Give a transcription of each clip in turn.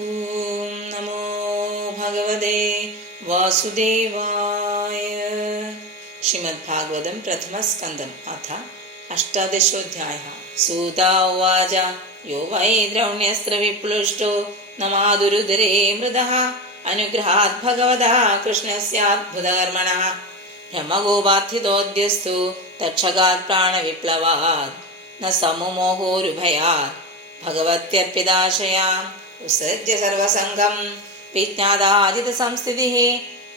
ഓം നമോ ഭഗവതേ വാസുദേവായ. ശ്രീമദ് ഭാഗവതം പ്രഥമസ്കന്ധം അഥ അഷ്ടാദശോധ്യായഃ. സൂത ഉവാച യോ വൈ ദ്രൗണ്യസ്ത്രവിപ്ലുഷ്ടോ നമാതുരുദരേ മൃതഃ അനുഗ്രഹാത് ഭഗവതഃ കൃഷ്ണസ്യാദ്ഭുതകർമ്മണഃ ബ്രഹ്മഗോപാർത്ഥിതോദ്യസ്തു തക്ഷകാത് പ്രാണവിപ്ലവാത് ന സമുമോഹോരുഭയാത് ഭഗവത്യർപ്പിതാശയാ ഉത്സൃജ്യ സർവസംഘം വിജ്ഞാതാജിത സംസ്ഥിതിഃ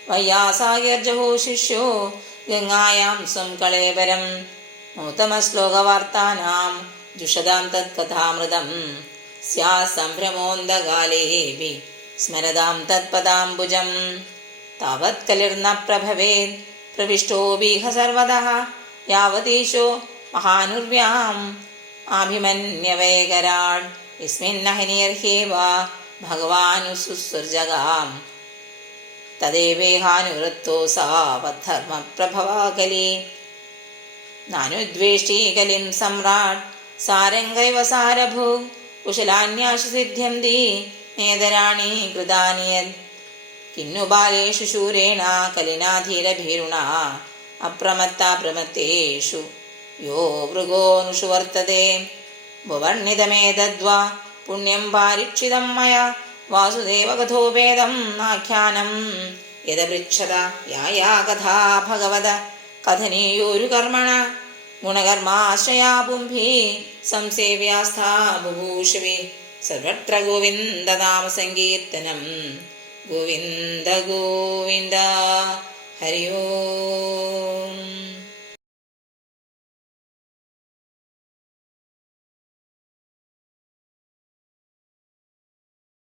വയ്യാസായർജഹോ ശിഷ്യോ ഗംഗായാം സ്വം കളേബരം നൂതമശ്ലോകവാർത്താനാം ജുഷതാം തത്കഥാമൃതം സ്യാത് സംഭ്രമോന്തകാലേപി സ്മരതാം തത്പദാംബുജം താവത് കലിർന പ്രഭവേത് പ്രവിഷ്ടോപീഹ സർവദഃ യാവതീശോ മഹാനുർവ്യാം ആഭിമന്യവൈകരാട് യസ്മിന്നഹനിർഹേവ ഭഗവാനുസുസൃജഗാം തദേവേഹാനുവൃത്തോസാവദ്ധർമ്മപ്രഭവാകലി നാനുദ്വേഷ്ടീ കലിം സമ്രാട് സാരംഗൈവ സാരഭൂ കുശലാന്യാശസിദ്ധ്യന്തി നേതരാണി കൃതാനിയത് കിന്നു ബാലേഷു ശൂരേണ കലിനാധീരഭീരുണാ അപ്രമത്താ പ്രമത്തേഷു യോ മൃഗോനുഷു വർത്തതേ ഭുവർണിതമേതദ്വാ പുണ്യം പാരീക്ഷിതം മയാ വാസുദേവകഥോപേദം നാഖ്യാനം യദപൃച്ഛത യാ കഥാ ഭഗവത കഥനീയോരു കർമ്മണ ഗുണകർമാശ്രയാ പുംഭി സംസേവ്യാസ്ഥാ ബുഭൂഷവേ സർവത്ര ഗോവിന്ദനാമ സങ്കീർത്തനം ഗോവിന്ദ ഗോവിന്ദ ഹരി ഓം.